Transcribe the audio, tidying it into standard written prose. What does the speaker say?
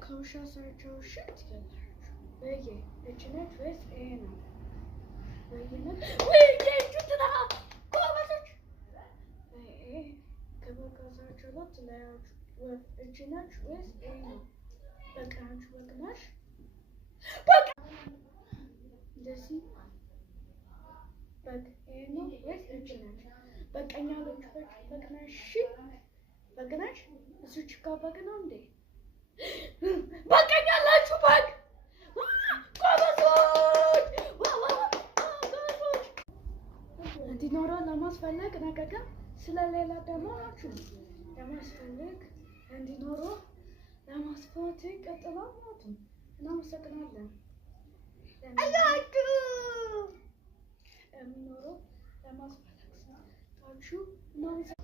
ከውሻ ሰርቸው ሽት ይገላችሁ በየ እችነት ወይስ ይሄ ነው? በየነት ወይ ጁትና ጎበዞች ከበቃ ሰርቸው ለት ለያችሁ እችነት ወይስ ይሄ ነው? በቃችሁ በቅናሽ በቃ እንደዚህ በቃ ይሄ ነው ወይስ እችነት? በቀኛ ልጅ በቅናሽ በቅናሽ እሱ ችካ በቅና እንዴ በቀኝ ያላችሁ በግ ጎበዞች እንዲኖረው ለማስፈለግ ነገር ግን ስለሌላ ደግሞ ናችሁ ለማስፈለግ እንዲኖረው ለማስፋት ይቀጥላል ማለት ነው። እናመሰግናለን። የሚኖረው ለማስፈለግ ታችሁ እናመሰግናለን።